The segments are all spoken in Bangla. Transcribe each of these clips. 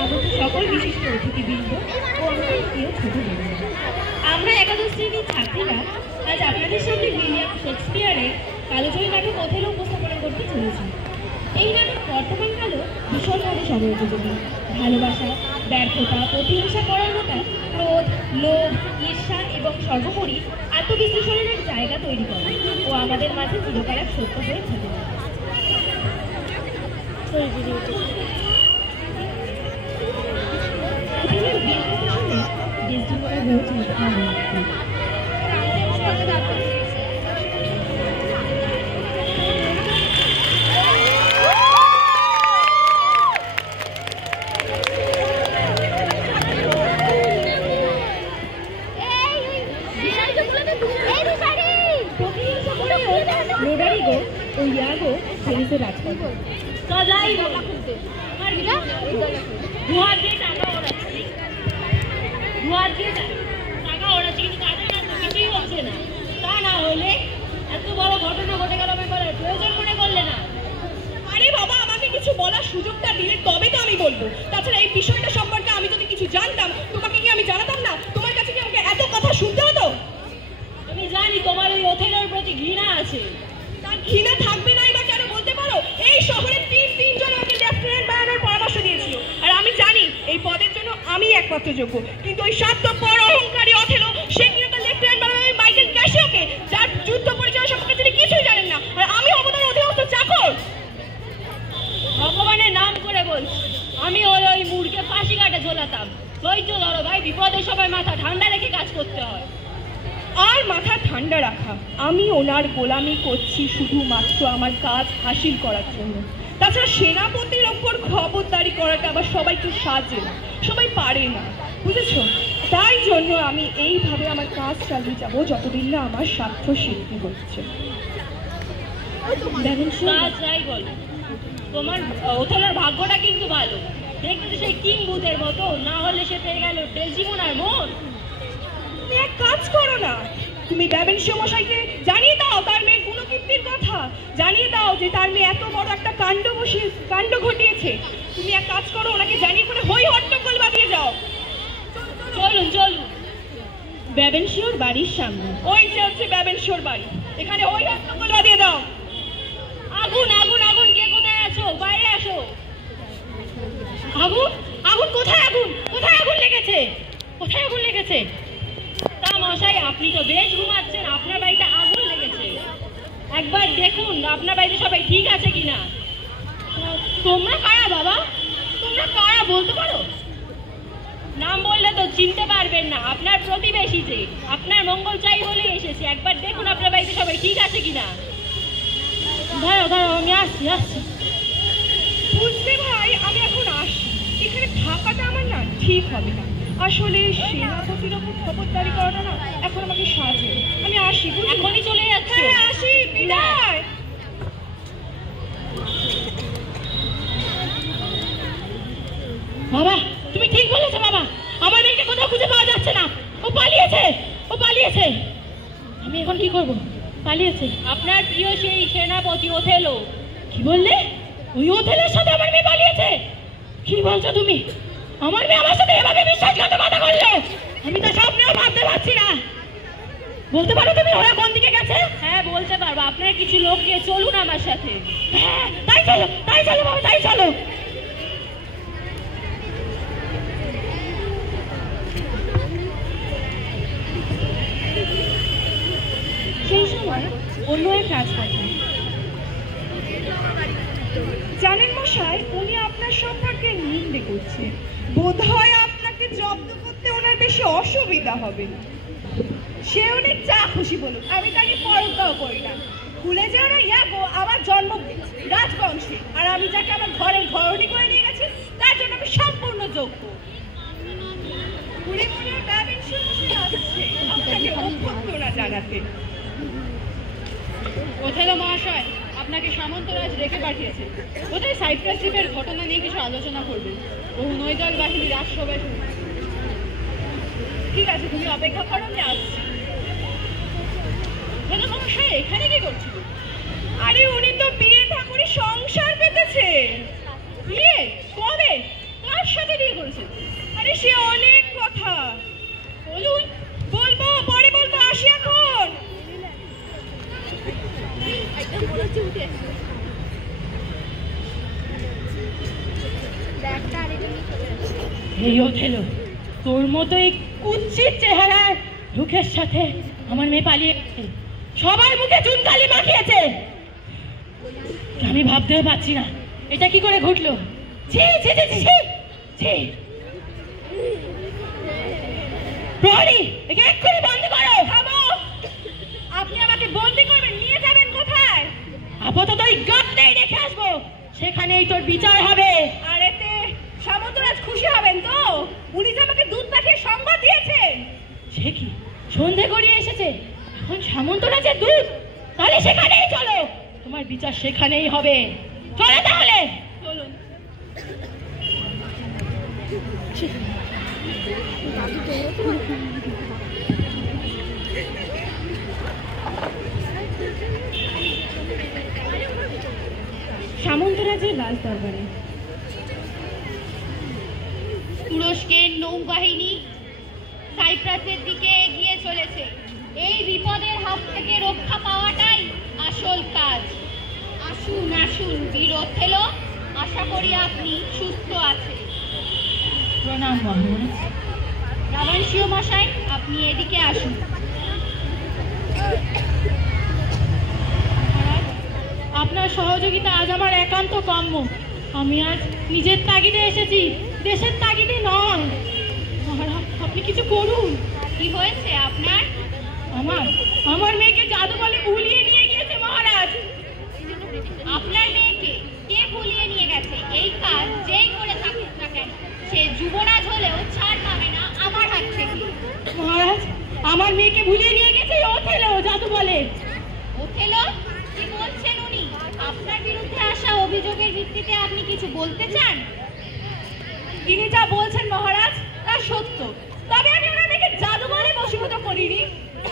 আগত সকল বিশিষ্ট অতিথিবৃন্দ ও আমাদের প্রিয় ছোট বন্ধুরা, আমরা একাদশ শ্রেণীর ছাত্রীরা আজ আপনাদের সামনে উইলিয়াম শেক্সপিয়ারের কালোজয়ী নাটক ওথেলো উপস্থাপনা করতে চলেছি। এই নাটক বর্তমানকালেও ভীষণভাবে সময়োপযোগী। ভালোবাসা, ব্যর্থতা, প্রতিহিংসা পরায়ণতা, ক্রোধ, লোভ, ঈর্ষা এবং সর্বোপরি আত্মবিশ্লেষণের এক জায়গা তৈরি করে ও আমাদের মাঝে চিরকাল এক সত্য হয়ে থেকে যায়। রোডারিগো ও ইয়াগো ভেনিসের রাজকন্যা। কিছুই হচ্ছে না। তা না হলে এত বড় ঘটনা ঘটে গেল বলার প্রয়োজন মনে করলে না? আরে বাবা, আমাকে কিছু বলার সুযোগটা দিলে তবে তো আমি বলবো। তাছাড়া এই বিষয়টা সম্পর্কে আমি যদি কিছু জানতাম তোমাকে কি আমি জানাতাম না? তোমার কাছে কি আমাকে এত কথা শুনতে হতো? আমি জানি তোমার ওই ওথেলোর প্রতি ঘৃণা আছে। তার ঘৃণা থাকবে না এবার কেন বলতে পারো? এই শহরে তিনজন আমাকে লেফটেন্যান্ট বানানোর পরামর্শ দিয়েছিল, আর আমি জানি এই পদের জন্য আমি একমাত্র যোগ্য। কিন্তু ওই স্বার্থপর অহংকারী ওথেলো সে কিনা তার লেফটেন্যান্ট বানানো মাইকেল ক্যাসিওকে, যার যুদ্ধ পরিচালনা সম্পর্কে তিনি কিছুই জানেন না, আর আমি হবো তার অধীনস্থ চাকর। ভগবানের নাম করে বলছি, আমি ওই মুরকে ফাঁসি কাটে ঝোলাতাম। ধৈর্য ধরো ভাই, বিপদের সময় মাথা ঠান্ডা রেখে কাজ করতে হয়। আর মাথা ঠান্ডা রাখা, আমি ওনার গোলামি করছি শুধুমাত্র আমার কাজ হাসিল করার জন্য। তাছাড়া সেনাপতির ওপর খবরদারি করাটা আবার সবাইকে সাজে না, সবাই পারে না, বুঝেছ? তাই জন্য আমি এইভাবে আমার কাজ চালিয়ে যাবো যতদিন না আমার স্বার্থ সিদ্ধি হচ্ছে। যাই বলো, তোমার ওথেলোর ভাগ্যটা কিন্তু ভালো। দেখতে সেই কিং বুথের মতো, না হলে সে পেয়ে গেল ডেসডিমোনার মন। তুমি এক কাজ করো না, তুমি ডেভেনশিও মশাইকে জানিয়ে দাও তার মেয়ের গুণকীর্তির কথা। জানিয়ে দাও যে তার মেয়ে এত বড় একটা কাণ্ড ঘটিয়েছে। তুমি এক কাজ করো, ওনাকে জানিয়ে করে হই হট্টগোল বাঁধিয়ে যাও। চলুন চলুন। ডেভেনশিওর বাড়ির সামনে ওই যে হচ্ছে ডেভেনশিওর বাড়ি, এখানে হই হট্টগোল বাঁধিয়ে দাও। আগুন আগুন আগুন, কে কোথায় আছো? বাইরে আসো। আগুন আগুন, কোথায় আগুন? কোথায় আগুন লেগেছে? কোথায় আগুন লেগেছে? তা মশাই, আপনি তো বেশ ঘুমাচ্ছেন, আপনার বাড়িতে আগুন লেগেছে। একবার দেখুন আপনার বাড়িতে সবাই ঠিক আছে কিনা। তোমরা কারা বাবা? তোমরা কারা বলতে পারো? নাম বললে তো চিনতে পারবেন না, আপনার প্রতিবেশী যে। আপনার মঙ্গল চাই বলেই এসেছি, একবার দেখুন আপনার বাড়িতে সবাই ঠিক আছে কিনা। দাঁড়াও দাঁড়াও, আমি আসছি। বুঝতে ভাই, আমি এখন আসি। এখানে থাকাটা আমার না ঠিক হবে না। আসলে সেনাপতির ওপর খবরদারি করাটা না এখন আমাকে সাজে। আমি আসি। এখনই চলে যাচ্ছি? হ্যাঁ আসি, বিদায়। বাবা, তুমি ঠিক বলেছো বাবা, আমার মেয়েকে কোথাও খুঁজে পাওয়া যাচ্ছে না। ও পালিয়েছে। আমি এখন কি করব? পালিয়েছে? আপনার প্রিয় সেই সেনাপতি ওথেলো। কি বললে? ওই ওথেলোর সাথে আমার মেয়ে পালিয়েছে? কি বলছো তুমি? আমার মেয়ে আমার সাথে এভাবে বিশ্বাসঘাতকতা করলো? আমি তো স্বপ্নেও ভাবতে পারছি না। বলতে পারো তুমি ওরা কোন দিকে গেছে? হ্যাঁ বলতে পারবো, আপনার কিছু লোক নিয়ে চলুন আমার সাথে। হ্যাঁ তাই চলো বাবা, তাই চলো। সেই সময় অন্য এক রাজকন্যা, জানেন মশাই, উনি আপনার সম্পর্কে নিন্দে করছে। বোধহয় আপনাকে জব্দ করতে ওনার বেশি অসুবিধা হবে না। সে অনেক যা খুশি বলুক, আমি তাকে পরোয়াও করি না। ভুলে যাও না ইয়াগো আমার জন্ম রাজবংশী, আর আমি যাকে আমার ঘরের ঘরণী করে নিয়ে গেছি তার জন্য আমি সম্পূর্ণ যোগ্য। আপনাকে অভ্যর্থনা জানাতে। ওথেলো মহাশয় আপনাকে সামন্তরাজ রেখে পাঠিয়েছে। বোধহয় সাইপ্রাস দ্বীপের ঘটনা নিয়ে কিছু আলোচনা করবেন। বহু নৈদল বাহিনী রাজসভায়। ঠিক আছে, তুমি অপেক্ষা করো, আমি আসছি। ওথেলো মহাশয় এখানে কি করছিল? আরে উনি তো বিয়ে ঠাকুরের এই ওঠেলো, তোর মতো এই কুৎসিত চেহারার মুখের সাথে আমার মেয়ে পালিয়ে গেছে, সবার মুখে চুনকালি মাখিয়েছে। আমি ভাবতেও পারছি না এটা কি করে ঘটলো। ছি ছি ছি ছি ছি। প্রহরী, একে এক্ষুনি বন্দি করো। থামো, আপনি আমাকে বন্দি করবেন, নিয়ে যাবেন কোথায়? আপাতত এই গাছটাই রেখে আসবো, সেখানেই তোর বিচার হবে। আর এতে সামন্তরাজ খুশি হবেন তো? উনি যে আমাকে দুধ পাঠিয়ে সংবাদ দিয়েছেন। সে কি, সন্ধে গড়িয়ে এসেছে, এখন সামন্তরাজের দুধ? তাহলে সেখানেই চলো, তোমার বিচার সেখানেই হবে। চলো তাহলে। চলুন। সামন্তরাজের রাজ দরবারে। তুরস্কের নৌবাহিনী সাইপ্রাসের দিকে এগিয়ে চলেছে। এই বিপদের হাত থেকে রক্ষা পাওয়াটাই আসল কাজ। আসুন আসুন বীর ওথেলো, আশা করি আপনি সুস্থ আছেন। প্রণাম মহারাজ। রাবানশীয় মশাই, আপনি এদিকে আসুন। আপনার সহযোগিতা আজ আমার একান্ত কাম্য। আমি আজ নিজের তাগিদে এসেছি, দেশের তাগিদে নয়। মহারাজ, আপনি কিছু করুন। কি হয়েছে আপনার? আমার মেয়েকে জাদু বলে ভুলিয়ে নিয়ে গিয়েছে মহারাজ। আপনার মেয়েকে কে ভুলিয়ে নিয়ে গেছে? এই কাজ যেই করে থাকুক না কেন, সে যুবরাজ হলেও ছাড় পাবে না আমার হাত থেকে। মহারাজ, আমার মেয়েকে ভুলিয়ে নিয়ে গেছে ওথেলো জাদু বলে। ওথেলো? কি বলছেন উনি? আপনার বিরুদ্ধে আসা অভিযোগের ভিত্তিতে আপনি কিছু বলতে চান? তিনি যা বলছেন মহারাজ তা সত্য, তবে আমি ওনার মেয়েকে জাদু বলে বশীভূত করিনি।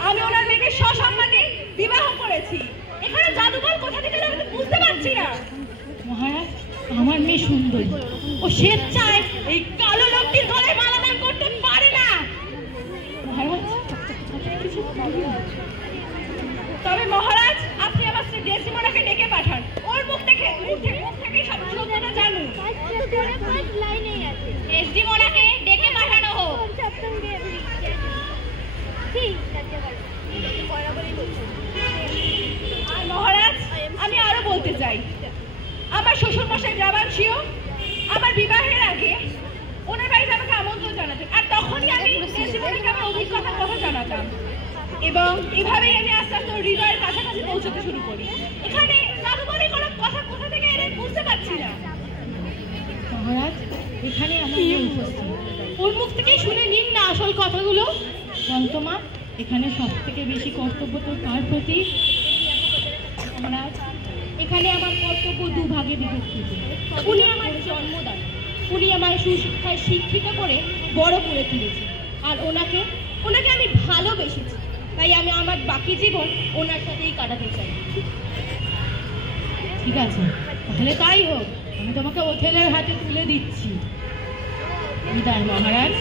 আমি ওনার মেয়েকে সসম্মানে বিবাহ করেছি। এখানে জাদুবল কোথা থেকে আমি তো বুঝতে পারছি না। মহারাজ, আমার মেয়ে সুন্দরী, ও স্বেচ্ছায় এই কালো লোকটির গলায় মালাদান করতে পারে না। মহারাজ, আপনি কিছু করুন। তবে মহারাজ, আপনি আমার স্ত্রী ডেসিমোনাকে ডেকে পাঠান। ওর মুখ থেকে সব সত্যটা জানুন। ডেসডিমোনাকে ডেকে পাঠানো হোক। আর মহারাজ, আমি আরো বলতে চাই, আমার শ্বশুর মশাই রাবানশীয় আমার বিবাহের আগে ওনার বাড়িতে আমাকে আমন্ত্রণ জানাতেন, আর তখনই আমি ডেসিমোনাকে আমার অভিজ্ঞতার কথা জানাতাম, এবং এভাবেই আমি আস্তে আস্তে ওর হৃদয়ের কাছাকাছি পৌঁছতে শুরু করি। এখানে জাদু বলে কোনো কথা কোথা থেকে এলে বুঝতে পারছি না। মহারাজ, এখানে আমার মেয়ে উপস্থিত, ওর মুখ থেকে শুনে নিন না আসল কথাগুলো। অন্তমা, এখানে সব থেকে বেশি কর্তব্য তোর কার প্রতি? মহারাজ, এখানে আমার কর্তব্য দুভাগে বিভক্তিত। উনি আমার জন্মদাতা, উনি আমার সুশিক্ষায় শিক্ষিত করে বড় করে তুলেছে, আর ওনাকে আমি ভালোবেসেছি, তাই আমি আমার বাকি জীবন ওনার সাথেই কাটাতে চাই। ঠিক আছে, তাহলে তাই হোক, আমি তোমাকে ওথেলোর হাতে তুলে দিচ্ছি। বিদায় মহারাজ।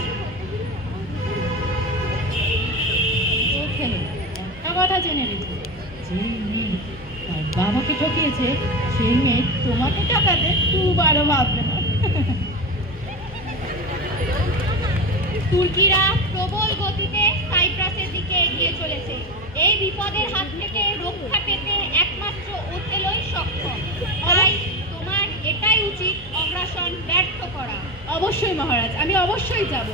ওথেলো একটা কথা জেনে রেখে, যে মেয়ে তার বাবাকে ঠকিয়েছে, সেই মেয়ে তোমাকে ঠকাতে দুবারও ভাববে না। তুর্কিরা প্রবল গতিতে সাইপ্রাসের দিকে এগিয়ে চলেছে। এই বিপদের হাত থেকে রক্ষা পেতে একমাত্র ওথেলোই সক্ষম। তাই তোমার এটাই উচিত অগ্রাসন ব্যর্থ করা। অবশ্যই মহারাজ, আমি অবশ্যই যাব।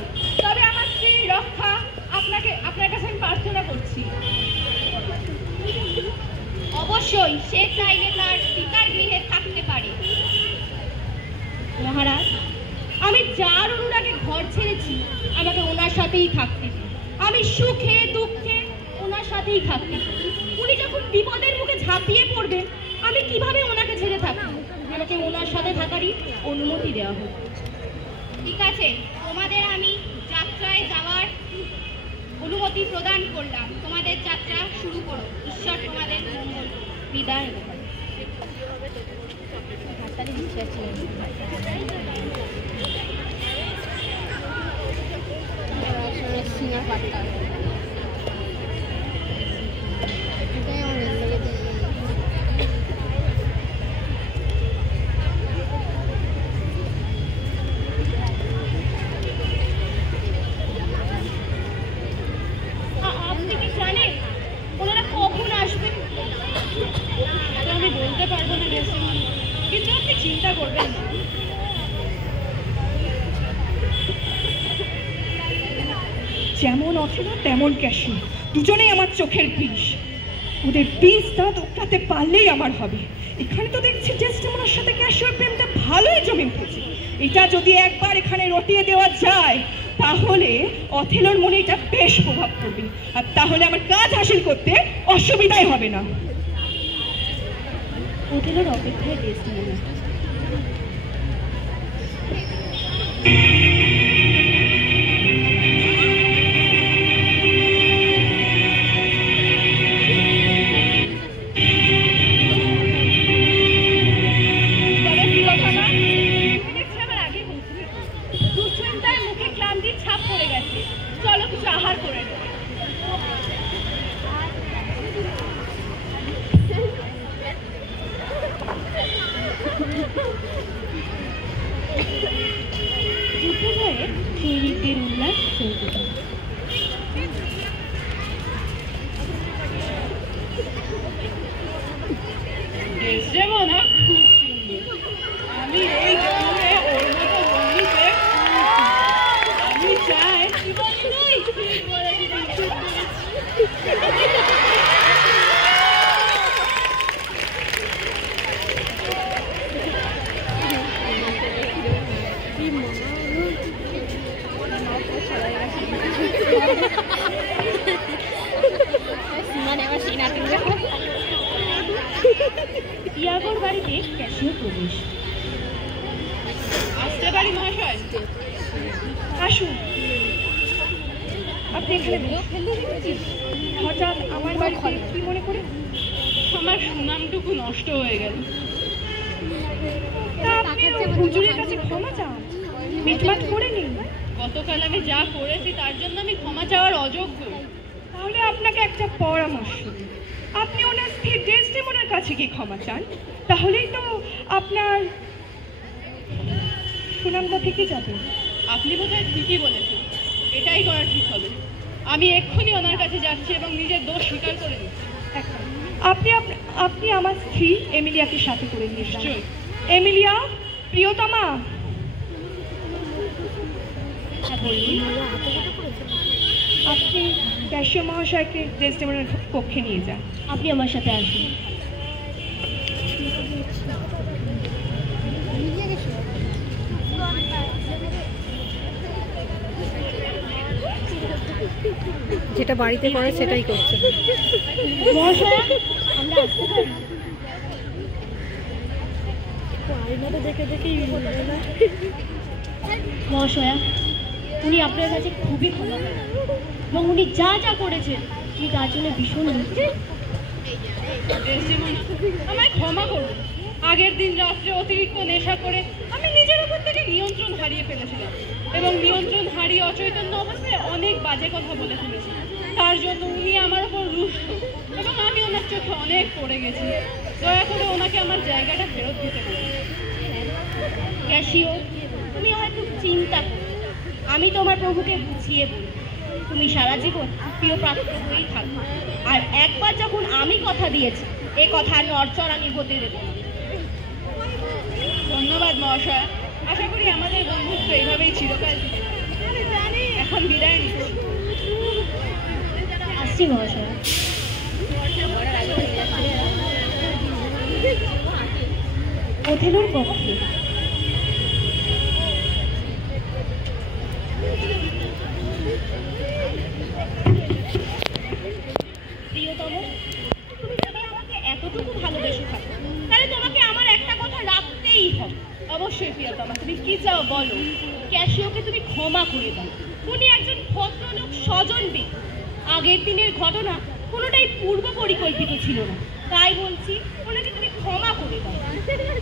তবে আমার স্ত্রীর রক্ষা আপনার কাছে আমি প্রার্থনা করছি। অবশ্যই সে চাইলে তার পিতার গৃহে থাকতে পারে। মহারাজ, আমি যার অনুরাগে ঘর ছেড়েছি, আমাকে ওনার সাথেই থাকতে দিন। আমি সুখে দুঃখে ওনার সাথেই থাকতে চাই। উনি যখন বিপদের মুখে ঝাঁপিয়ে পড়বেন, আমি কিভাবে ওনাকে ছেড়ে থাকবো? আমাকে ওনার সাথে থাকারই অনুমতি দেওয়া হোক। ঠিক আছে, তোমাদের আমি যাত্রায় যাওয়ার অনুমতি প্রদান করলাম। তোমাদের যাত্রা শুরু করো। ঈশ্বর তোমাদের মঙ্গল। বিদায়। চিন্তা করবেন না। যেমন অথেলো তেমন ক্যাশিও, দুজনেই আমার চোখের বিষ। ওদের বিষ দাঁত ওঠাতে পারলেই আমার হবে। এখানে তো দেখছি ডেসডেমোনার সাথে ক্যাশিওর প্রেমটা ভালোই জমে উঠেছে। এটা যদি একবার এখানে রটিয়ে দেওয়া যায় তাহলে অথেলোর মনে এটা বেশ প্রভাব পড়বে, আর তাহলে আমার কাজ হাসিল করতে অসুবিধাই হবে না। অথেলোর অপেক্ষায় ডেসডেমোনা। দুশ্চিন্তায় মুখে ক্লান্তির ছাপ পড়ে গেছে, চলো কিছু আহার করে নেব। যুদ্ধ ভয়ে সৈনিকদের উল্লাস চলতে থাকে। ডেসডেমোনা খুব সুন্দর। আমি এই দৌড়ে ওর মতো বন্ধুতে আমি চাই। ইয়াগোর বাড়িতে ক্যাশিও প্রবেশ। আসতে পারি মহাশয়? আসুন। আপনি এখানে হঠাৎ আমার বাড়িতে কি মনে করে? আমার সুনামটুকু নষ্ট হয়ে গেল। তা আপনি হুজুরের কাছে ক্ষমা চান, মিটমাট করে নিন। গতকাল আমি যা করেছি তার জন্য আমি ক্ষমা চাওয়ার অযোগ্য। তাহলে আপনাকে একটা পরামর্শ দিই, আপনি ওনার স্ত্রী ডেসডেমোনার কাছে কি ক্ষমা চান, তাহলেই তো আপনার সুনামটা থেকে যাবে। আপনি বোধহয় ঠিকই বলেছেন, এটাই করা ঠিক হবে। আমি এক্ষুনি ওনার কাছে যাচ্ছি এবং নিজের দোষ স্বীকার করে নিচ্ছি। আপনি আপনি আমার স্ত্রী এমিলিয়াকে সাথে করে নিয়ে যান। নিশ্চয়ই। এমিলিয়া, প্রিয়তমা। আপনি ক্যাশিও মহাশয়কে ডেসডেমোনার কক্ষে নিয়ে যান। আপনি আমার সাথে আসুন। যেটা বাড়িতে করে সেটাই করছে। মহাশয়া, আমরা আসতে পারি? আয়নাটা দেখে দেখেই মহাশয়া, উনি আপনার কাছে খুবই ক্ষমা করেন এবং উনি যা যা করেছেন উনি তার জন্য ভীষণ লজ্জিত। ডেসডেমোনা, আমায় ক্ষমা করুন। আগের দিন রাত্রে অতিরিক্ত নেশা করে আমি নিজের উপর থেকে নিয়ন্ত্রণ হারিয়ে ফেলেছিলাম এবং নিয়ন্ত্রণ হারিয়ে অচৈতন্য অবস্থায় অনেক বাজে কথা বলে ফেলেছি। তার জন্য উনি আমার উপর রুষ্ট এবং আমি ওনার চোখে অনেক পড়ে গেছি। দয়া করে ওনাকে আমার জায়গাটা ফেরত দিতে বলুন। ক্যাশিও, তুমি হয়তো চিন্তা করো, আমি তোমার প্রভুকে বুঝিয়ে বলি, তুমি সারা জীবন প্রিয় প্রাপ্ত হয়েই থাকবে। আর একবার যখন আমি কথা দিয়েছি, এ কথা নড়চড়ানি হতে দেব না। ধন্যবাদ মহাশয়। আশা করি আমাদের বন্ধুত্ব এইভাবেই চিরকাল থাকে। এখন বিদায় নিচ্ছি। আসছি মহাশয়। অথেলোর কক্ষে। প্রিয়তম, তুমি যদি আমাকে এতটুকু ভালোবেসে থাকো তাহলে তোমাকে আমার একটা কথা রাখতেই হবে। অবশ্যই প্রিয়তমা, তুমি কি চাও বলো। ক্যাশিওকে তুমি ক্ষমা করে দাও। উনি একজন ভদ্রলোক, স্বজন ব্যক্তি। আগের দিনের ঘটনা কোনোটাই পূর্ব পরিকল্পিত ছিল না, তাই বলছি ওনাকে তুমি ক্ষমা করে দাও।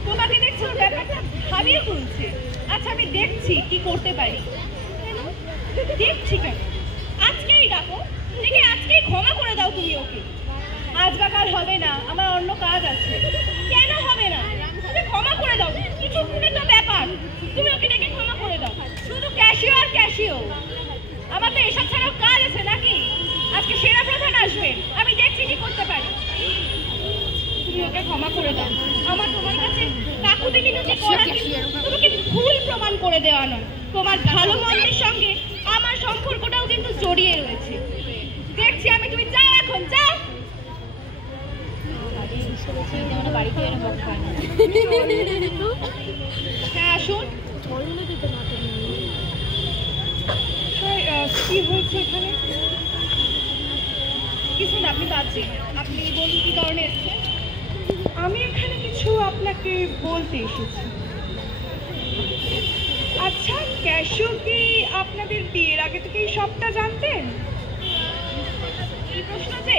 তোমাকে দেখছি ওর ব্যাপারটা ভাবিয়ে তুলছে। আচ্ছা, আমি দেখছি কি করতে পারি। দেখছি কেন? আজকেই ডাকো, দেখে আজকেই ক্ষমা করে দাও তুমি ওকে। আজ বা কাল হবে না, আমার অন্য কাজ আছে। কেন হবে না? তুমি ক্ষমা করে দাও, কিছুক্ষণের তো ব্যাপার। তুমি ওকে ডেকে ক্ষমা করে দাও। শুধু ক্যাশিও আর ক্যাশিও, আমার তো এসব ছাড়াও কাজ আছে নাকি? আজকে সেরা প্রধান আসবেন, আমি দেখছি কি করতে পারি। তুমি ওকে ক্ষমা করে দাও। আমার তোমার কাছে কাকুতি মিনতি করে দেওয়া নয়, তোমার ভালো মন্দের সঙ্গে আমার সম্পর্কটাও কিন্তু জড়িয়ে রয়েছে। দেখছি আমি, তুমি যাও, এখন যাও। হ্যাঁ আসুন। কি হয়েছে এখানে? কিছু না, আপনি বাদ দিন। আপনি বলুন কি কারণে এসেছেন? আমি এখানে কিছু আপনাকে বলতে এসেছি। আচ্ছা, ক্যাশিও কি আপনাদের বিয়ের আগে থেকেই সবটা জানতেন? এই প্রশ্ন যে,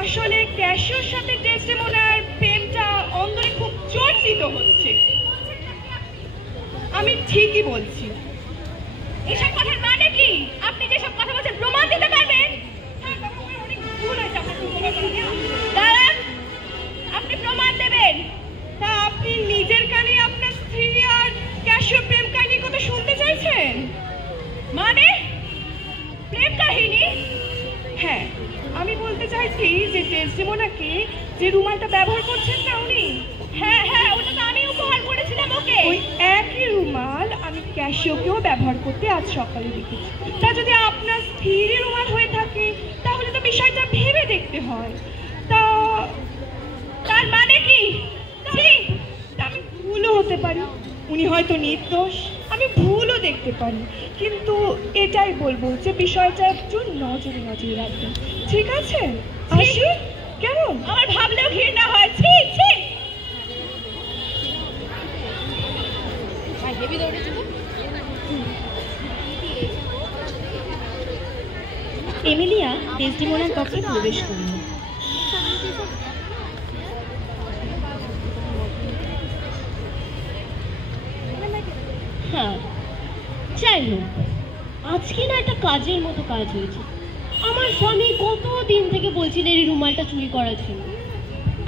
আসলে ক্যাশিওর সাথে ডেসডেমোনার প্রেমটা অন্দরে খুব চর্চিত হচ্ছে। আমি ঠিকই বলছি। এসব কথার মানে কি? আপনি যেসব কথা বলছেন প্রমাণ দিতে পারবেন? দাঁড়ান, আপনি প্রমাণ দেবেন? তা আপনি নিজের কানে আপনার স্ত্রী আর ক্যাশিও প্রেম কাহিনীর কথা শুনতে চাইছেন? মানে প্রেম কাহিনী? হ্যাঁ, আমি বলতে চাইছি যে ডেসডেমোনাকে যে রুমালটা ব্যবহার করছেন না উনি, হ্যাঁ হ্যাঁ, ওটা তো আমি উপহার করেছিলাম ওকে। ওই একই রুমাল আমি ক্যাশিওকেও ব্যবহার করতে আজ সকালে দেখেছি। তা যদি আপনার স্ত্রীর রুমাল হয়ে থাকে তাহলে তো বিষয়টা ভেবে দেখতে হয়। তা তার মানে কি? আমি ভুলও হতে পারি, উনি হয়তো নির্দোষ, আমি ভুলও দেখতে পারি, কিন্তু এটাই বলবো যে বিষয়টা একটু নজরে নজরে রাখবেন, ঠিক আছে? আসি, কেমন? আমার ভাবলেও ঘৃণা হয়। ছি ছি। এমিলিয়া ডেসডেমোনার কক্ষে প্রবেশ করল। হ্যাঁ, যাই হোক, আজকে না একটা কাজের মতো কাজ হয়েছে। আমার স্বামী কতদিন থেকে বলছিল এই রুমালটা চুরি করার জন্য,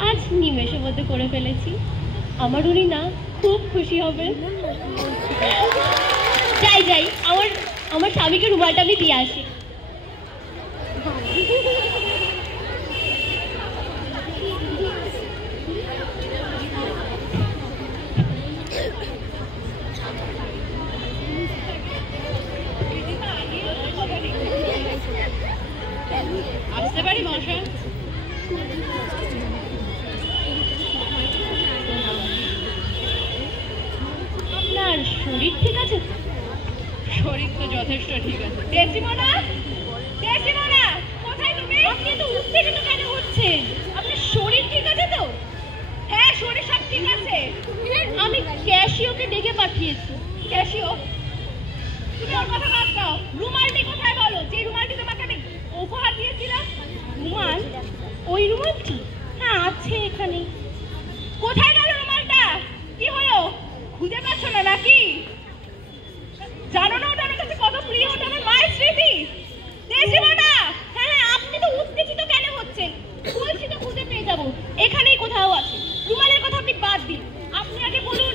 আজ নিমেষের মধ্যে করে ফেলেছি। আমার উনি না খুব খুশি হবেন। যাই যাই, আমার স্বামীকে রুমালটা আমি দিয়ে আসি। আসতে পারি মশাই? আপনার শরীর ঠিক আছে? শরীর তো যথেষ্ট ঠিক আছে। ডেসিমোনা, ডেসিমোনা, কোথায় তুমি? আপনি তো উত্তেজিত কেন হচ্ছেন? আপনার শরীর ঠিক আছে তো? হ্যাঁ, শরীর সব ঠিক আছে। আমি ক্যাশিওকে ডেকে পাঠিয়েছি। ক্যাশিও? তুমি ওর কথা বাদ দাও। রুমালটি কোথায় বলো, যে রুমালটি তোমাকে আমি উপহার দিয়েছিলাম? রুমাল? ওই রুমালটি? হ্যাঁ, আছে এখানে। কোথায় গেল রুমালটা? কি হলো, খুঁজে পাচ্ছ না নাকি? জানো না ওটা আমার কাছে কত প্রিয়, ওটা আমার মায়ের স্মৃতি। ডেসিমোনা! হ্যাঁ, আপনি তো উত্তেজিত কেন হচ্ছেন? বলছি তো খুঁজে পেয়ে যাবো, এখানেই কোথাও আছে। রুমালের কথা আপনি বাদ দিন, আপনি আগে বলুন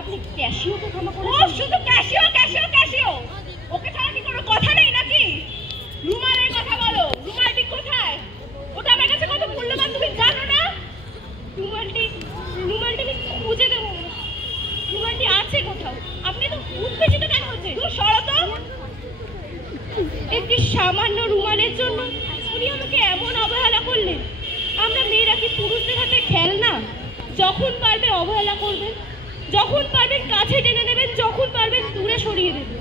আপনি ক্যাশিওকে ক্ষমা ও করেছেন? শুধু ক্যাশিও ক্যাশিও ক্যাশিও, ওকে ছাড়া কি কোনো কথা নেই নাকি? রুমালের কথা বলো, রুমালটি কোথায়? ওটা আমার কাছে কত মূল্যবান তুমি জানো না? রুমালটি আমি খুঁজে দেবো। রুমালটি আছে কোথাও, আপনি তো উত্তেজিত কেন হচ্ছেন? তুই সরো তো। একটি সামান্য রুমালের জন্য উনি আমাকে এমন অবহেলা করলেন। আমরা মেয়েরা কি পুরুষদের হাতে খেলনা? যখন পারবে অবহেলা করবেন, যখন পারবেন কাছে টেনে নেবেন, যখন পারবেন দূরে সরিয়ে দেবেন।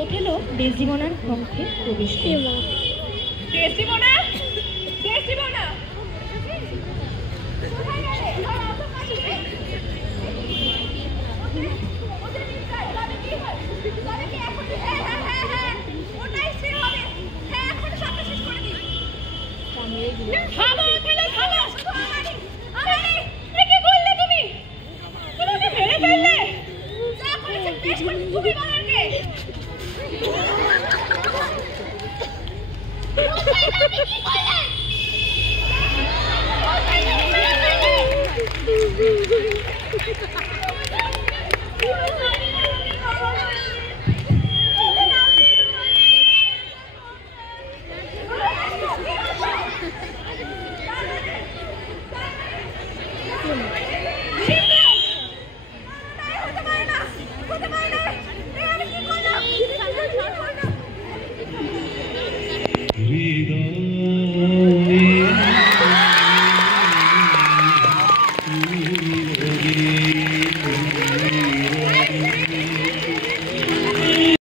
ওথেলো ডেসডিমোনার কক্ষে প্রবেশ করল। ডেসিমোনা, ডেসিমোনা, কোথায় গেলে? আর আতো কাছে ওদের নিশ্চয় তবে কি হয়? তবে কি এখন? হ্যাঁ হ্যাঁ হ্যাঁ হ্যাঁ, ওটাই স্থির হবে। হ্যাঁ, এখন সবটা শেষ করে দিই। থামো ওথেলো, থামো। আরে, কি করলে তুমি? তুমি ওকে মেরে ফেললে? যা করেছে বেশ করেছে, তুমি বলো আগে। কি করলে?